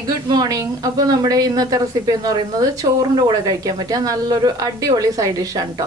Hi good morning. അപ്പോൾ നമ്മുടെ ഇന്നത്തെ റെസിപ്പി എന്ന് പറയുന്നത് ചോറിൻ്റെ കൂടെ കഴിക്കാൻ പറ്റിയ നല്ലൊരു അടിപൊളി സൈഡ് ഡിഷാണ് കേട്ടോ.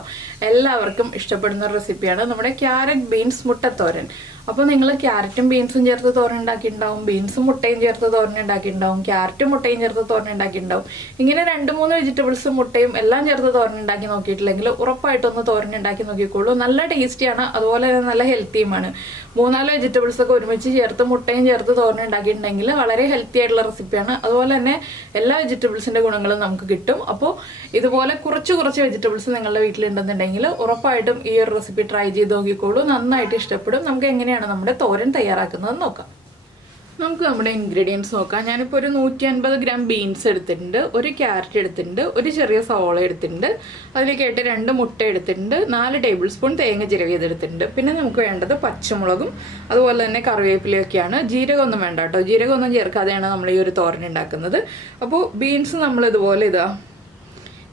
എല്ലാവർക്കും ഇഷ്ടപ്പെടുന്ന റെസിപ്പിയാണ് നമ്മുടെ ക്യാരറ്റ് ബീൻസ് മുട്ടത്തോരൻ. അപ്പോൾ നിങ്ങൾ ക്യാരറ്റും ബീൻസും ചേർത്ത് തോരൻ ഉണ്ടാക്കിയിട്ടുണ്ടാവും, ബീൻസും മുട്ടയും ചേർത്ത് തോരൻ ഉണ്ടാക്കിയിട്ടുണ്ടാവും, ക്യാരറ്റും മുട്ടയും ചേർത്ത് തോരൻ ഉണ്ടാക്കിയിട്ടുണ്ടാവും. ഇങ്ങനെ 2-3 വെജിറ്റബിൾസും മുട്ടയും എല്ലാം ചേർത്ത് തോരൻ ഉണ്ടാക്കി നോക്കിയിട്ടില്ലെങ്കിൽ ഉറപ്പായിട്ടൊന്ന് തോരൻ ഉണ്ടാക്കി നോക്കിക്കോളൂ. നല്ല ടേസ്റ്റിയാണ്, അതുപോലെ തന്നെ നല്ല ഹെൽത്തിയുമാണ്. 3-4 വെജിറ്റബിൾസ് ഒക്കെ ഒരുമിച്ച് ചേർത്ത് മുട്ടയും ചേർത്ത് തോരൻ ഉണ്ടാക്കിയിട്ടുണ്ടെങ്കിൽ വളരെ ഹെൽത്തി ആയിട്ടുള്ള റെസിപ്പിയാണ്. അതുപോലെ തന്നെ എല്ലാ വെജിറ്റബിൾസിൻ്റെ ഗുണങ്ങളും നമുക്ക് കിട്ടും. അപ്പോൾ ഇതുപോലെ കുറച്ച് വെജിറ്റബിൾസ് നിങ്ങളുടെ വീട്ടിലുണ്ടെന്നുണ്ടെങ്കിൽ ഉറപ്പായിട്ടും ഈ ഒരു റെസിപ്പി ട്രൈ ചെയ്ത് നോക്കിക്കോളൂ. നന്നായിട്ട് ഇഷ്ടപ്പെടും. നമുക്ക് എങ്ങനെയാണ് നമ്മുടെ തോരൻ തയ്യാറാക്കുന്നത് നോക്കാം. നമുക്ക് നമ്മുടെ ഇൻഗ്രീഡിയൻസ് നോക്കാം. ഞാനിപ്പോൾ ഒരു 150 ഗ്രാം ബീൻസ് എടുത്തിട്ടുണ്ട്, ഒരു ക്യാരറ്റ് എടുത്തിട്ടുണ്ട്, ഒരു ചെറിയ സവോള എടുത്തിട്ടുണ്ട്, അതിലേക്കായിട്ട് 2 മുട്ട എടുത്തിട്ടുണ്ട്, 4 ടേബിൾ സ്പൂൺ തേങ്ങ ചിരവിയതെടുത്തിട്ടുണ്ട്. പിന്നെ നമുക്ക് വേണ്ടത് പച്ചമുളകും അതുപോലെ തന്നെ കറിവേപ്പിലയൊക്കെയാണ്. ജീരകമൊന്നും വേണ്ട കേട്ടോ, ജീരകമൊന്നും ചേർക്കാതെയാണ് നമ്മൾ ഈ ഒരു തോരൻ ഉണ്ടാക്കുന്നത്. അപ്പോൾ ബീൻസ് നമ്മൾ ഇതുപോലെ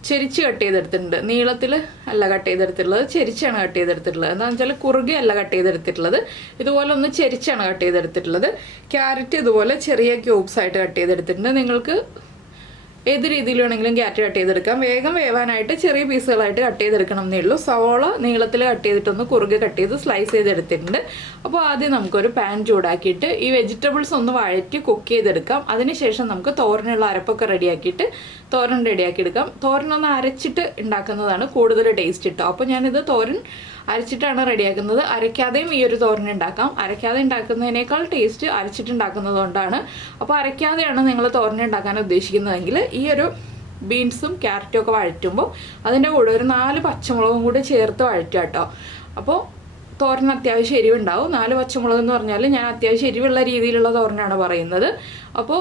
ചെരിച്ച് കട്ട് ചെയ്തെടുത്തിട്ടുണ്ട്. നീളത്തിൽ അല്ല കട്ട് ചെയ്തെടുത്തിട്ടുള്ളത്, ചെരിച്ചാണ് കട്ട് ചെയ്തെടുത്തിട്ടുള്ളത്. എന്താണെന്ന് വെച്ചാൽ കുറുകെ അല്ല കട്ട് ചെയ്തെടുത്തിട്ടുള്ളത്, ഇതുപോലെ ഒന്ന് ചെരിച്ചാണ് കട്ട് ചെയ്തെടുത്തിട്ടുള്ളത്. ക്യാരറ്റ് ഇതുപോലെ ചെറിയ ക്യൂബ്സ് ആയിട്ട് കട്ട് ചെയ്തെടുത്തിട്ടുണ്ട്. നിങ്ങൾക്ക് ഏത് രീതിയിൽ വേണമെങ്കിലും ക്യാരറ്റ് കട്ട് ചെയ്തെടുക്കാം. വേഗം വേവാനായിട്ട് ചെറിയ പീസുകളായിട്ട് കട്ട് ചെയ്തെടുക്കണം എന്നേ ഉള്ളൂ. സവോള നീളത്തിൽ കട്ട് ചെയ്തിട്ടൊന്ന് കുറുകെ കട്ട് ചെയ്ത് സ്ലൈസ് ചെയ്തെടുത്തിട്ടുണ്ട്. അപ്പോൾ ആദ്യം നമുക്കൊരു പാൻ ചൂടാക്കിയിട്ട് ഈ വെജിറ്റബിൾസ് ഒന്ന് വഴറ്റി കുക്ക് ചെയ്തെടുക്കാം. അതിനുശേഷം നമുക്ക് തോരനുള്ള അരപ്പൊക്കെ റെഡിയാക്കിയിട്ട് തോരൻ റെഡിയാക്കിയെടുക്കാം. തോരനൊന്ന് അരച്ചിട്ട് ഉണ്ടാക്കുന്നതാണ് കൂടുതൽ ടേസ്റ്റ് കിട്ടുക. അപ്പോൾ ഞാനിത് തോരൻ അരച്ചിട്ടാണ് റെഡിയാക്കുന്നത്. അരയ്ക്കാതെയും ഈ ഒരു തോരൻ ഉണ്ടാക്കാം. അരയ്ക്കാതെ ഉണ്ടാക്കുന്നതിനേക്കാൾ ടേസ്റ്റ് അരച്ചിട്ടുണ്ടാക്കുന്നത് കൊണ്ടാണ്. അപ്പോൾ അരയ്ക്കാതെയാണ് നിങ്ങൾ തോരൻ ഉണ്ടാക്കാൻ ഉദ്ദേശിക്കുന്നതെങ്കിൽ ഈ ഒരു ബീൻസും ക്യാരറ്റും ഒക്കെ വഴറ്റുമ്പോൾ അതിൻ്റെ കൂടെ ഒരു 4 പച്ചമുളകും കൂടി ചേർത്ത് വഴറ്റുക കേട്ടോ. അപ്പോൾ തോരൻ അത്യാവശ്യം എരിവുണ്ടാവും. 4 പച്ചമുളക് എന്ന് പറഞ്ഞാൽ ഞാൻ അത്യാവശ്യം എരിവുള്ള രീതിയിലുള്ള തോരനാണ് പറയുന്നത്. അപ്പോൾ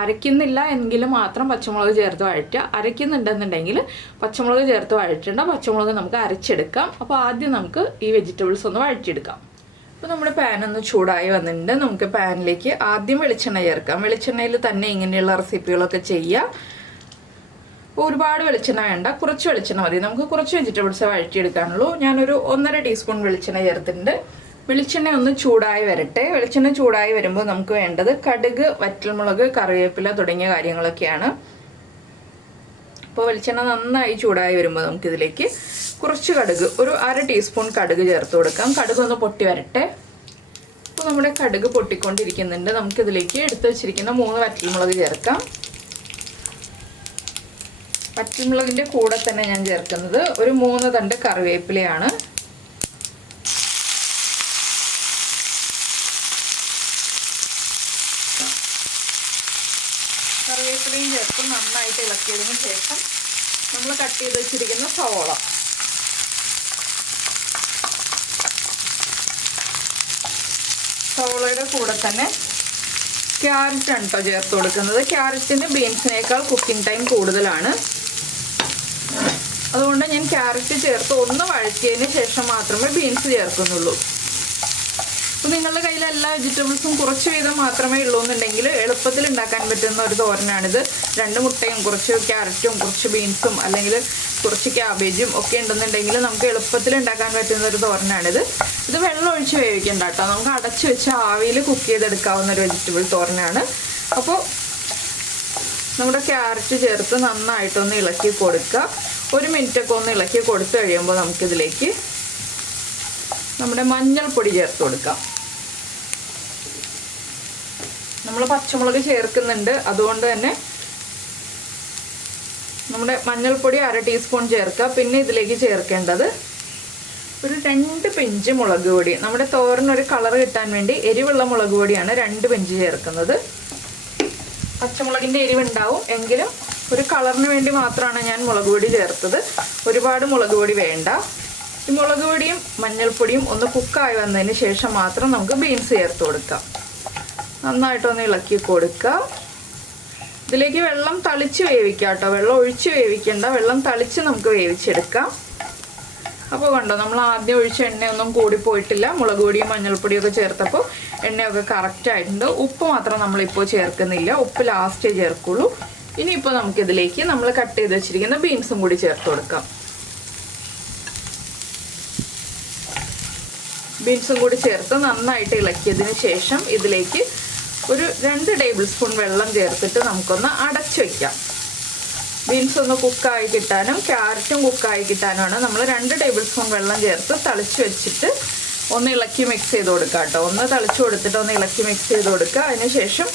അരയ്ക്കുന്നില്ല എങ്കിലും മാത്രം പച്ചമുളക് ചേർത്ത് വഴറ്റുക. അരയ്ക്കുന്നുണ്ടെന്നുണ്ടെങ്കിൽ പച്ചമുളക് ചേർത്ത് വഴറ്റേണ്ട. പച്ചമുളക് നമുക്ക് അരച്ചെടുക്കാം. അപ്പോൾ ആദ്യം നമുക്ക് ഈ വെജിറ്റബിൾസ് ഒന്ന് വഴറ്റിയെടുക്കാം. അപ്പോൾ നമ്മുടെ പാൻ ഒന്ന് ചൂടായി വന്നിട്ടുണ്ട്. നമുക്ക് പാനിലേക്ക് ആദ്യം വെളിച്ചെണ്ണ ചേർക്കാം. വെളിച്ചെണ്ണയിൽ തന്നെ ഇങ്ങനെയുള്ള റെസിപ്പികളൊക്കെ ചെയ്യാം. അപ്പോൾ ഒരുപാട് വെളിച്ചെണ്ണ വേണ്ട, കുറച്ച് വെളിച്ചെണ്ണ മതി. നമുക്ക് കുറച്ച് വെജിറ്റബിൾസ് വഴറ്റിയെടുക്കാനുള്ളൂ. ഞാനൊരു 1.5 ടീസ്പൂൺ വെളിച്ചെണ്ണ ചേർത്തിട്ടുണ്ട്. വെളിച്ചെണ്ണ ഒന്ന് ചൂടായി വരട്ടെ. വെളിച്ചെണ്ണ ചൂടായി വരുമ്പോൾ നമുക്ക് വേണ്ടത് കടുക്, വറ്റൽമുളക്, കറിവേപ്പില തുടങ്ങിയ കാര്യങ്ങളൊക്കെയാണ്. അപ്പോൾ വെളിച്ചെണ്ണ നന്നായി ചൂടായി വരുമ്പോൾ നമുക്കിതിലേക്ക് കുറച്ച് കടുക്, ഒരു 1/2 ടീസ്പൂൺ കടുക് ചേർത്ത് കൊടുക്കാം. കടുക് ഒന്ന് പൊട്ടി വരട്ടെ. അപ്പോൾ നമ്മുടെ കടുക് പൊട്ടിക്കൊണ്ടിരിക്കുന്നുണ്ട്. നമുക്കിതിലേക്ക് എടുത്ത് വെച്ചിരിക്കുന്ന 3 വറ്റൽമുളക് ചേർക്കാം. വറ്റൽമുളകിൻ്റെ കൂടെ തന്നെ ഞാൻ ചേർക്കുന്നത് ഒരു 3 തണ്ട് കറിവേപ്പിലയാണ്. കറിവേപ്പിലയും ചേർത്ത് നന്നായിട്ട് ഇളക്കിയതിന് ശേഷം നമ്മൾ കട്ട് ചെയ്ത് വെച്ചിരിക്കുന്ന സവോള, സവോളയുടെ കൂടെ തന്നെ ക്യാരറ്റ് ആണ് കേട്ടോ ചേർത്ത് കൊടുക്കുന്നത്. ക്യാരറ്റിന് ബീൻസിനേക്കാൾ കുക്കിംഗ് ടൈം കൂടുതലാണ്. അതുകൊണ്ട് ഞാൻ ക്യാരറ്റ് ചേർത്ത് ഒന്ന് വഴറ്റിയതിന് ശേഷം മാത്രമേ ബീൻസ് ചേർക്കുന്നുള്ളൂ. അപ്പോൾ നിങ്ങളുടെ കയ്യിൽ എല്ലാ വെജിറ്റബിൾസും കുറച്ച് വീതം മാത്രമേ ഉള്ളൂ എന്നുണ്ടെങ്കിൽ എളുപ്പത്തിൽ ഉണ്ടാക്കാൻ പറ്റുന്ന ഒരു തോരനാണിത്. 2 മുട്ടയും കുറച്ച് ക്യാരറ്റും കുറച്ച് ബീൻസും അല്ലെങ്കിൽ കുറച്ച് ക്യാബേജും ഒക്കെ ഉണ്ടെന്നുണ്ടെങ്കിൽ നമുക്ക് എളുപ്പത്തിൽ ഉണ്ടാക്കാൻ പറ്റുന്ന ഒരു തോരനാണിത്. ഇത് വെള്ളം ഒഴിച്ച് വേവിക്കണ്ട കേട്ടോ. നമുക്ക് അടച്ച് വെച്ച് ആവിയിൽ കുക്ക് ചെയ്തെടുക്കാവുന്ന ഒരു വെജിറ്റബിൾ തോരനാണ്. അപ്പോൾ നമ്മുടെ ക്യാരറ്റ് ചേർത്ത് നന്നായിട്ടൊന്ന് ഇളക്കി കൊടുക്കുക. 1 മിനിറ്റൊക്കെ ഒന്ന് ഇളക്കി കൊടുത്തു കഴിയുമ്പോൾ നമുക്കിതിലേക്ക് നമ്മുടെ മഞ്ഞൾപ്പൊടി ചേർത്ത് കൊടുക്കാം. നമ്മൾ പച്ചമുളക് ചേർക്കുന്നുണ്ട്, അതുകൊണ്ട് തന്നെ നമ്മുടെ മഞ്ഞൾപ്പൊടി 1/2 ടീസ്പൂൺ ചേർക്കുക. പിന്നെ ഇതിലേക്ക് ചേർക്കേണ്ടത് ഒരു 2 പിഞ്ച് മുളക് പൊടി. നമ്മുടെ തോരനൊരു കളർ കിട്ടാൻ വേണ്ടി എരിവുള്ള മുളക് പൊടിയാണ് 2 പിഞ്ച് ചേർക്കുന്നത്. പച്ചമുളകിൻ്റെ എരിവുണ്ടാവും, എങ്കിലും ഒരു കളറിന് വേണ്ടി മാത്രമാണ് ഞാൻ മുളക് പൊടി ചേർത്തത്. ഒരുപാട് മുളക് പൊടി വേണ്ട. ഈ മുളക് പൊടിയും മഞ്ഞൾപ്പൊടിയും ഒന്ന് കുക്കായി വന്നതിന് ശേഷം മാത്രം നമുക്ക് ബീൻസ് ചേർത്ത് കൊടുക്കാം. നന്നായിട്ടൊന്ന് ഇളക്കി കൊടുക്കുക. ഇതിലേക്ക് വെള്ളം തളിച്ച് വേവിക്കാം കേട്ടോ. വെള്ളം ഒഴിച്ച് വേവിക്കേണ്ട, വെള്ളം തളിച്ച് നമുക്ക് വേവിച്ചെടുക്കാം. അപ്പോൾ കണ്ടോ, നമ്മൾ ആദ്യം ഒഴിച്ച എണ്ണയൊന്നും കൂടിപ്പോയിട്ടില്ല. മുളക് പൊടിയും മഞ്ഞൾപ്പൊടിയൊക്കെ ചേർത്തപ്പോൾ എണ്ണയൊക്കെ കറക്റ്റ് ആയിട്ടുണ്ട്. ഉപ്പ് മാത്രം നമ്മളിപ്പോൾ ചേർക്കുന്നില്ല, ഉപ്പ് ലാസ്റ്റേ ചേർക്കുള്ളൂ. ഇനിയിപ്പോൾ നമുക്കിതിലേക്ക് നമ്മൾ കട്ട് ചെയ്ത് വെച്ചിരിക്കുന്ന ബീൻസും കൂടി ചേർത്ത് കൊടുക്കാം. ബീൻസും കൂടി ചേർത്ത് നന്നായിട്ട് ഇളക്കിയതിന് ശേഷം ഇതിലേക്ക് ഒരു 2 ടേബിൾ സ്പൂൺ വെള്ളം ചേർത്തിട്ട് നമുക്കൊന്ന് അടച്ചു വയ്ക്കാം. ബീൻസ് ഒന്ന് കുക്കായി കിട്ടാനും ക്യാരറ്റും കുക്കായി കിട്ടാനാണ് നമ്മൾ 2 ടേബിൾ സ്പൂൺ വെള്ളം ചേർത്ത് തളിച്ച് വെച്ചിട്ട് ഒന്ന് ഇളക്കി മിക്സ് ചെയ്ത് കൊടുക്കുക കേട്ടോ. ഒന്ന് തളിച്ച് കൊടുത്തിട്ട് ഒന്ന് ഇളക്കി മിക്സ് ചെയ്ത് കൊടുക്കുക. അതിനുശേഷം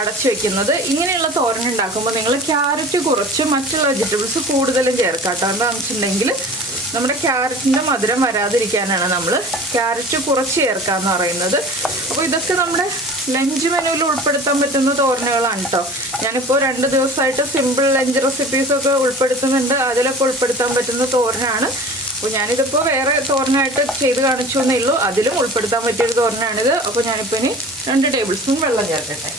അടച്ചു വെക്കുന്നത്. ഇങ്ങനെയുള്ള തോരൻ ഉണ്ടാക്കുമ്പോൾ നിങ്ങൾ ക്യാരറ്റ് കുറച്ച് മറ്റുള്ള വെജിറ്റബിൾസ് കൂടുതലും ചേർക്കാം കേട്ടോ. എന്താണെന്ന് വെച്ചിട്ടുണ്ടെങ്കിൽ നമ്മുടെ ക്യാരറ്റിൻ്റെ മധുരം വരാതിരിക്കാനാണ് നമ്മൾ ക്യാരറ്റ് കുറച്ച് ചേർക്കാമെന്ന് പറയുന്നത്. അപ്പോൾ ഇതൊക്കെ നമ്മുടെ ലഞ്ച് മെനുവിൽ ഉൾപ്പെടുത്താൻ പറ്റുന്ന തോരനുകളാണ് കേട്ടോ. ഞാനിപ്പോൾ 2 ദിവസമായിട്ട് സിമ്പിൾ ലഞ്ച് റെസിപ്പീസൊക്കെ ഉൾപ്പെടുത്തുന്നുണ്ട്. അതിലൊക്കെ ഉൾപ്പെടുത്താൻ പറ്റുന്ന തോരനാണ്. അപ്പോൾ ഞാനിതിപ്പോൾ വേറെ തോരനായിട്ട് ചെയ്ത് കാണിച്ചു എന്നേ ഉള്ളൂ. അതിലും ഉൾപ്പെടുത്താൻ പറ്റിയൊരു തോരനാണിത്. അപ്പോൾ ഞാനിപ്പോൾ ഇനി 2 ടേബിൾ സ്പൂൺ വെള്ളം ചേർക്കട്ടെ.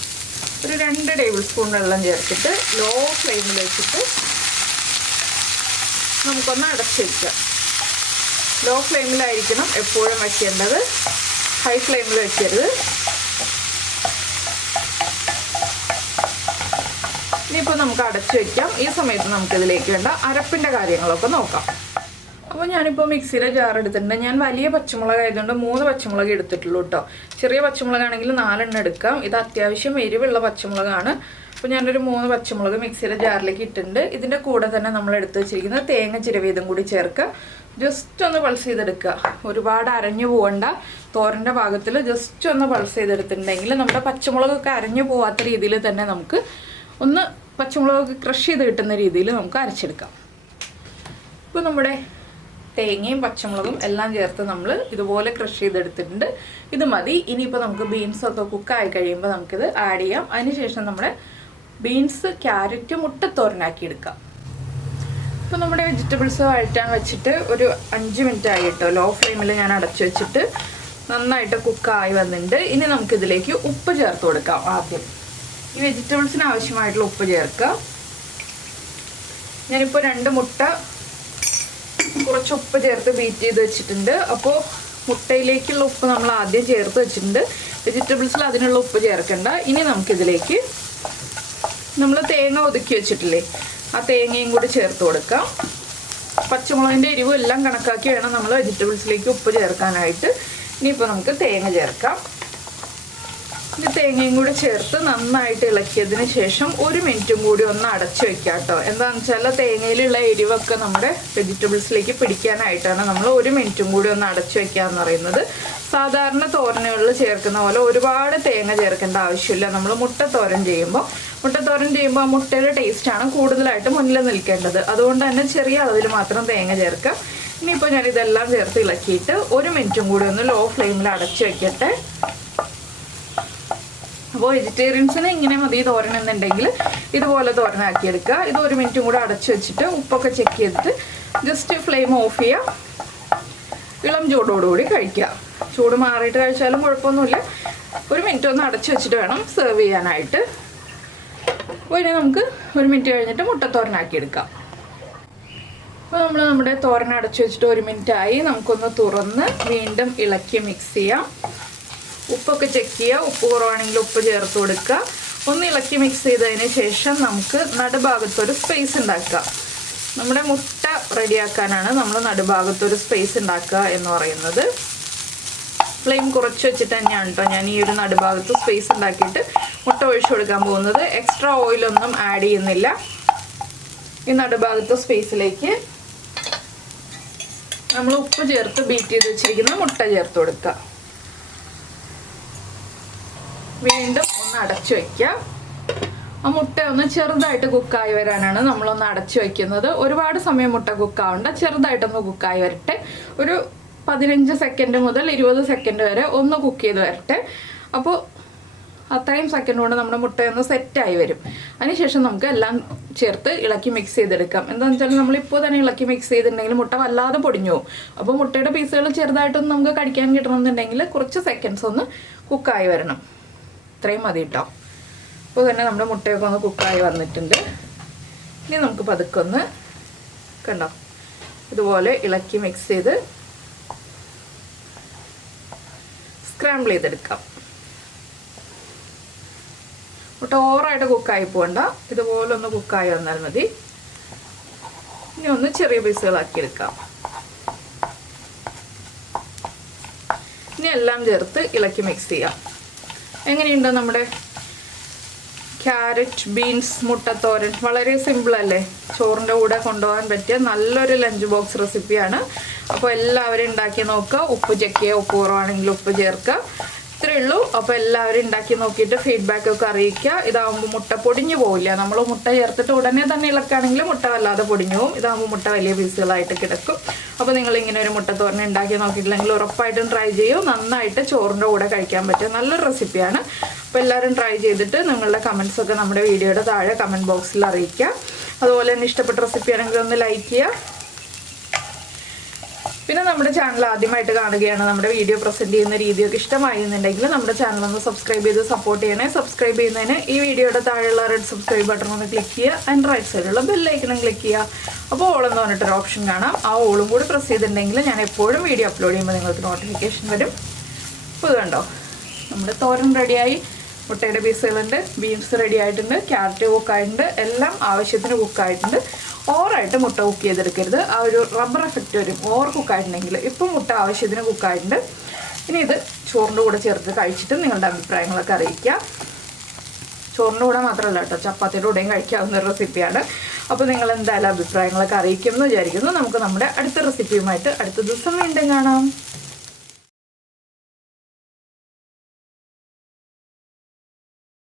ഒരു 2 ടേബിൾ സ്പൂൺ വെള്ളം ചേർത്തിട്ട് ലോ ഫ്ലെയിമിൽ വെച്ചിട്ട് നമുക്കൊന്ന് അടച്ചു വയ്ക്കാം. ലോ ഫ്ലെയിമിലായിരിക്കണം എപ്പോഴും വയ്ക്കേണ്ടത്, ഹൈ ഫ്ലെയിമിൽ വയ്ക്കരുത്. ഇനിയിപ്പോൾ നമുക്ക് അടച്ചു വയ്ക്കാം. ഈ സമയത്ത് നമുക്കിതിലേക്ക് വേണ്ട അരപ്പിൻ്റെ കാര്യങ്ങളൊക്കെ നോക്കാം. അപ്പോൾ ഞാനിപ്പോൾ മിക്സിയുടെ ജാർ എടുത്തിട്ടുണ്ട്. ഞാൻ വലിയ പച്ചമുളക് ആയതുകൊണ്ട് 3 പച്ചമുളക് എടുത്തിട്ടുള്ളൂ കേട്ടോ. ചെറിയ പച്ചമുളകാണെങ്കിൽ 4 എണ്ണം എടുക്കാം. ഇത് അത്യാവശ്യം എരിവുള്ള പച്ചമുളകാണ്. അപ്പോൾ ഞാനൊരു 3 പച്ചമുളക് മിക്സിയുടെ ജാറിലേക്ക് ഇട്ടിട്ടുണ്ട്. ഇതിൻ്റെ കൂടെ തന്നെ നമ്മൾ എടുത്ത് വെച്ചിരിക്കുന്നത് തേങ്ങ ചിരവിയതും കൂടി ചേർക്കുക. ജസ്റ്റ് ഒന്ന് പൾസ് ചെയ്തെടുക്കുക. ഒരുപാട് അരഞ്ഞു പോകണ്ട. തോരൻ്റെ ഭാഗത്തിൽ ജസ്റ്റ് ഒന്ന് പൾസ് ചെയ്തെടുത്തിട്ടുണ്ടെങ്കിൽ നമ്മുടെ പച്ചമുളകൊക്കെ അരഞ്ഞു പോകാത്ത രീതിയിൽ തന്നെ നമുക്ക് ഒന്ന് പച്ചമുളക് ക്രഷ് ചെയ്ത് കിട്ടുന്ന രീതിയിൽ നമുക്ക് അരച്ചെടുക്കാം. ഇപ്പോൾ നമ്മുടെ തേങ്ങയും പച്ചമുളകും എല്ലാം ചേർത്ത് നമ്മൾ ഇതുപോലെ ക്രഷ് ചെയ്തെടുത്തിട്ടുണ്ട്. ഇത് മതി. ഇനിയിപ്പോൾ നമുക്ക് ബീൻസൊക്കെ കുക്കായി കഴിയുമ്പോൾ നമുക്കിത് ആഡ് ചെയ്യാം. അതിനുശേഷം നമ്മുടെ ബീൻസ് ക്യാരറ്റ് മുട്ടത്തോരനാക്കി എടുക്കാം. ഇപ്പോൾ നമ്മുടെ വെജിറ്റബിൾസ് വഴറ്റാൻ വെച്ചിട്ട് ഒരു 5 മിനിറ്റ് ആയി കേട്ടോ. ലോ ഫ്ലെയിമിൽ ഞാൻ അടച്ചു വെച്ചിട്ട് നന്നായിട്ട് കുക്കായി വന്നിട്ടുണ്ട്. ഇനി നമുക്കിതിലേക്ക് ഉപ്പ് ചേർത്ത് കൊടുക്കാം. ആദ്യം ഈ വെജിറ്റബിൾസിന് ആവശ്യമായിട്ടുള്ള ഉപ്പ് ചേർക്കുക. ഞാനിപ്പോൾ 2 മുട്ട കുറച്ച് ഉപ്പ് ചേർത്ത് ബീറ്റ് ചെയ്ത് വെച്ചിട്ടുണ്ട്. അപ്പോൾ മുട്ടയിലേക്കുള്ള ഉപ്പ് നമ്മൾ ആദ്യം ചേർത്ത് വെച്ചിട്ടുണ്ട്. വെജിറ്റബിൾസിൽ അതിനുള്ള ഉപ്പ് ചേർക്കണ്ട. ഇനി നമുക്കിതിലേക്ക് നമ്മൾ തേങ്ങ ഒതുക്കി വെച്ചിട്ടില്ലേ, ആ തേങ്ങയും കൂടി ചേർത്ത് കൊടുക്കാം. പച്ചമുളകിൻ്റെ എരിവും എല്ലാം കണക്കാക്കി വേണം നമ്മൾ വെജിറ്റബിൾസിലേക്ക് ഉപ്പ് ചേർക്കാനായിട്ട്. ഇനിയിപ്പോൾ നമുക്ക് തേങ്ങ ചേർക്കാം. ഇത് തേങ്ങയും കൂടി ചേർത്ത് നന്നായിട്ട് ഇളക്കിയതിന് ശേഷം 1 മിനിറ്റും കൂടി ഒന്ന് അടച്ചു വെക്കാം കേട്ടോ. എന്താണെന്ന് വെച്ചാൽ തേങ്ങയിലുള്ള എരിവൊക്കെ നമ്മുടെ വെജിറ്റബിൾസിലേക്ക് പിടിക്കാനായിട്ടാണ് നമ്മൾ 1 മിനിറ്റും കൂടി ഒന്ന് അടച്ചു വെക്കുക എന്ന് പറയുന്നത്. സാധാരണ തോരനുകളിൽ ചേർക്കുന്ന പോലെ ഒരുപാട് തേങ്ങ ചേർക്കേണ്ട ആവശ്യമില്ല. നമ്മൾ മുട്ടത്തോരൻ ചെയ്യുമ്പോൾ ആ മുട്ടയുടെ ടേസ്റ്റാണ് കൂടുതലായിട്ട് മുന്നിൽ നിൽക്കേണ്ടത്. അതുകൊണ്ട് തന്നെ ചെറിയ അളവിൽ മാത്രം തേങ്ങ ചേർക്കുക. ഇനിയിപ്പോൾ ഞാനിതെല്ലാം ചേർത്ത് ഇളക്കിയിട്ട് 1 മിനിറ്റും കൂടി ഒന്ന് ലോ ഫ്ലെയിമിൽ അടച്ചു വെക്കട്ടെ. അപ്പോൾ വെജിറ്റേറിയൻസിന് ഇങ്ങനെ മതി തോരൻ എന്നുണ്ടെങ്കിൽ ഇതുപോലെ തോരനാക്കിയെടുക്കുക. ഇത് 1 മിനിറ്റും കൂടെ അടച്ചു വെച്ചിട്ട് ഉപ്പൊക്കെ ചെക്ക് ചെയ്തിട്ട് ജസ്റ്റ് ഫ്ലെയിം ഓഫ് ചെയ്യുക. ഇളം ചൂടോടുകൂടി കഴിക്കുക. ചൂട് മാറിയിട്ട് കഴിച്ചാലും കുഴപ്പമൊന്നുമില്ല. 1 മിനിറ്റ് ഒന്ന് അടച്ചു വെച്ചിട്ട് വേണം സെർവ് ചെയ്യാനായിട്ട്. അപ്പോൾ ഇനി നമുക്ക് 1 മിനിറ്റ് കഴിഞ്ഞിട്ട് മുട്ടത്തോരനാക്കിയെടുക്കാം. അപ്പോൾ നമ്മൾ നമ്മുടെ തോരൻ അടച്ചു വെച്ചിട്ട് 1 മിനിറ്റ് ആയി. നമുക്കൊന്ന് തുറന്ന് വീണ്ടും ഇളക്കി മിക്സ് ചെയ്യാം. ഉപ്പൊക്കെ ചെക്ക് ചെയ്യുക. ഉപ്പ് കുറവാണെങ്കിൽ ഉപ്പ് ചേർത്ത് കൊടുക്കുക. ഒന്ന് ഇളക്കി മിക്സ് ചെയ്തതിന് ശേഷം നമുക്ക് നടുഭാഗത്തൊരു സ്പേസ് ഉണ്ടാക്കുക. നമ്മുടെ മുട്ട റെഡിയാക്കാനാണ് നമ്മൾ നടുഭാഗത്തൊരു സ്പേസ് ഉണ്ടാക്കുക എന്ന് പറയുന്നത്. ഫ്ലെയിം കുറച്ച് വെച്ചിട്ട് തന്നെയാണ് കേട്ടോ ഞാൻ ഈ ഒരു നടുഭാഗത്ത് സ്പേസ് ഉണ്ടാക്കിയിട്ട് മുട്ട ഒഴിച്ചു കൊടുക്കാൻ പോകുന്നത്. എക്സ്ട്രാ ഓയിലൊന്നും ആഡ് ചെയ്യുന്നില്ല. ഈ നടുഭാഗത്ത് സ്പേസിലേക്ക് നമ്മൾ ഉപ്പ് ചേർത്ത് ബീറ്റ് ചെയ്ത് വെച്ചിരിക്കുന്ന മുട്ട ചേർത്ത് കൊടുക്കുക. വീണ്ടും ഒന്ന് അടച്ചു വയ്ക്കുക. ആ മുട്ട ഒന്ന് ചെറുതായിട്ട് കുക്കായി വരാനാണ് നമ്മളൊന്ന് അടച്ചു വയ്ക്കുന്നത്. ഒരുപാട് സമയം മുട്ട കുക്കാവണ്ട, ചെറുതായിട്ടൊന്ന് കുക്കായി വരട്ടെ. ഒരു 15 സെക്കൻഡ് മുതൽ 20 സെക്കൻഡ് വരെ ഒന്ന് കുക്ക് ചെയ്ത് വരട്ടെ. അപ്പോൾ അത്രയും സെക്കൻഡ് കൊണ്ട് നമ്മുടെ മുട്ടയൊന്ന് സെറ്റായി വരും. അതിനുശേഷം നമുക്ക് എല്ലാം ചേർത്ത് ഇളക്കി മിക്സ് ചെയ്തെടുക്കാം. എന്താണെന്ന് വെച്ചാൽ നമ്മളിപ്പോൾ തന്നെ ഇളക്കി മിക്സ് ചെയ്തിട്ടുണ്ടെങ്കിൽ മുട്ട വല്ലാതെ പൊടിഞ്ഞു പോകും. അപ്പോൾ മുട്ടയുടെ പീസുകൾ ചെറുതായിട്ടൊന്ന് നമുക്ക് കടിക്കാൻ കിട്ടണമെന്നുണ്ടെങ്കിൽ കുറച്ച് സെക്കൻഡ്സ് ഒന്ന് കുക്കായി വരണം. ഇത്രയും മതി കേട്ടോ. അപ്പോൾ തന്നെ നമ്മുടെ മുട്ടയൊക്കെ ഒന്ന് കുക്കായി വന്നിട്ടുണ്ട്. ഇനി നമുക്ക് പതുക്കെ ഒന്ന് കണ്ടോ ഇതുപോലെ ഇളക്കി മിക്സ് ചെയ്ത് സ്ക്രാമ്പിൾ ചെയ്തെടുക്കാം. മുട്ട ഓവറായിട്ട് കുക്കായി പോകണ്ട, ഇതുപോലെ ഒന്ന് കുക്കായി വന്നാൽ മതി. ഇനി ഒന്ന് ചെറിയ പീസുകളാക്കിയെടുക്കാം. ഇനി എല്ലാം ചേർത്ത് ഇളക്കി മിക്സ് ചെയ്യാം. എങ്ങനെയുണ്ട് നമ്മുടെ ക്യാരറ്റ് ബീൻസ് മുട്ടത്തോരൻ? വളരെ സിമ്പിൾ അല്ലേ? ചോറിൻ്റെ കൂടെ കൊണ്ടുപോകാൻ പറ്റിയ നല്ലൊരു ലഞ്ച് ബോക്സ് റെസിപ്പിയാണ്. അപ്പോൾ എല്ലാവരും ഉണ്ടാക്കി നോക്കുക. ഉപ്പ് ചെക്ക് ചെയ്യുക, ഉപ്പ് കുറവാണെങ്കിൽ ഉപ്പ് ചേർക്കുക. ഇത്രയേ ഉള്ളൂ. അപ്പോൾ എല്ലാവരും ഉണ്ടാക്കി നോക്കിയിട്ട് ഫീഡ്ബാക്ക് ഒക്കെ അറിയിക്കുക. ഇതാകുമ്പോൾ മുട്ട പൊടിഞ്ഞു പോവില്ല. നമ്മൾ മുട്ട ചേർത്തിട്ട് ഉടനെ തന്നെ ഇളക്കുകയാണെങ്കിൽ മുട്ട വല്ലാതെ പൊടിഞ്ഞു പോകും. ഇതാകുമ്പോൾ മുട്ട വലിയ പീസുകളായിട്ട് കിടക്കും. അപ്പോൾ നിങ്ങളിങ്ങനെ ഒരു മുട്ടത്തോരൻ ഉണ്ടാക്കി നോക്കിയിട്ടില്ലെങ്കിൽ ഉറപ്പായിട്ടും ട്രൈ ചെയ്യൂ. നന്നായിട്ട് ചോറിൻ്റെ കൂടെ കഴിക്കാൻ പറ്റിയ നല്ലൊരു റെസിപ്പിയാണ്. അപ്പോൾ എല്ലാവരും ട്രൈ ചെയ്തിട്ട് നിങ്ങളുടെ കമൻസൊക്കെ നമ്മുടെ വീഡിയോയുടെ താഴെ കമൻറ്റ് ബോക്സിൽ അറിയിക്കുക. അതുപോലെ തന്നെ ഇഷ്ടപ്പെട്ട റെസിപ്പി ആണെങ്കിൽ ഒന്ന് ലൈക്ക് ചെയ്യുക. പിന്നെ നമ്മുടെ ചാനൽ ആദ്യമായിട്ട് കാണുകയാണ്, നമ്മുടെ വീഡിയോ പ്രസൻറ്റ് ചെയ്യുന്ന രീതിയൊക്കെ ഇഷ്ടമായിരുന്നുണ്ടെങ്കിൽ നമ്മുടെ ചാനൽ ഒന്ന് സബ്സ്ക്രൈബ് ചെയ്ത് സപ്പോർട്ട് ചെയ്യണേ. സബ്സ്ക്രൈബ് ചെയ്യുന്നതിന് ഈ വീഡിയോയുടെ താഴെയുള്ള റെഡ് സബ്സ്ക്രൈബ് ബട്ടൺ ഒന്ന് ക്ലിക്ക് ചെയ്യുക. ആൻഡ് റൈറ്റ് സൈഡിലുള്ള ബെല്ലൈക്കണും ക്ലിക്ക് ചെയ്യുക. അപ്പോൾ ഓളെന്ന് പറഞ്ഞിട്ടൊരു ഓപ്ഷൻ കാണാം. ആ ഓളും കൂടി പ്രസ് ചെയ്തിട്ടുണ്ടെങ്കിൽ ഞാൻ എപ്പോഴും വീഡിയോ അപ്ലോഡ് ചെയ്യുമ്പോൾ നിങ്ങൾക്ക് നോട്ടിഫിക്കേഷൻ വരും. അപ്പോൾ ഇത് കണ്ടോ, നമ്മുടെ തോരൻ റെഡിയായി. മുട്ടയുടെ പീസുകളുണ്ട്, ബീൻസ് റെഡി ആയിട്ടുണ്ട്, ക്യാരറ്റ് കുക്കായിട്ടുണ്ട്, എല്ലാം ആവശ്യത്തിന് കുക്കായിട്ടുണ്ട്. ഓവറായിട്ട് മുട്ട കുക്ക് ചെയ്തെടുക്കരുത്, ആ ഒരു റബ്ബർ എഫക്റ്റ് വരും ഓവർ കുക്കായിട്ടുണ്ടെങ്കിൽ. ഇപ്പം മുട്ട ആവശ്യത്തിന് കുക്കായിട്ടുണ്ട്. ഇനി ഇത് ചോറിൻ്റെ കൂടെ ചേർത്ത് കഴിച്ചിട്ട് നിങ്ങളുടെ അഭിപ്രായങ്ങളൊക്കെ അറിയിക്കുക. ചോറിൻ്റെ കൂടെ മാത്രമല്ല കേട്ടോ, ചപ്പാത്തിയുടെ കൂടെയും കഴിക്കാവുന്ന ഒരു റെസിപ്പിയാണ്. അപ്പോൾ നിങ്ങൾ എന്തായാലും അഭിപ്രായങ്ങളൊക്കെ അറിയിക്കുമെന്ന് വിചാരിക്കുന്നു. നമുക്ക് നമ്മുടെ അടുത്ത റെസിപ്പിയുമായിട്ട് അടുത്ത ദിവസം വീണ്ടും കാണാം.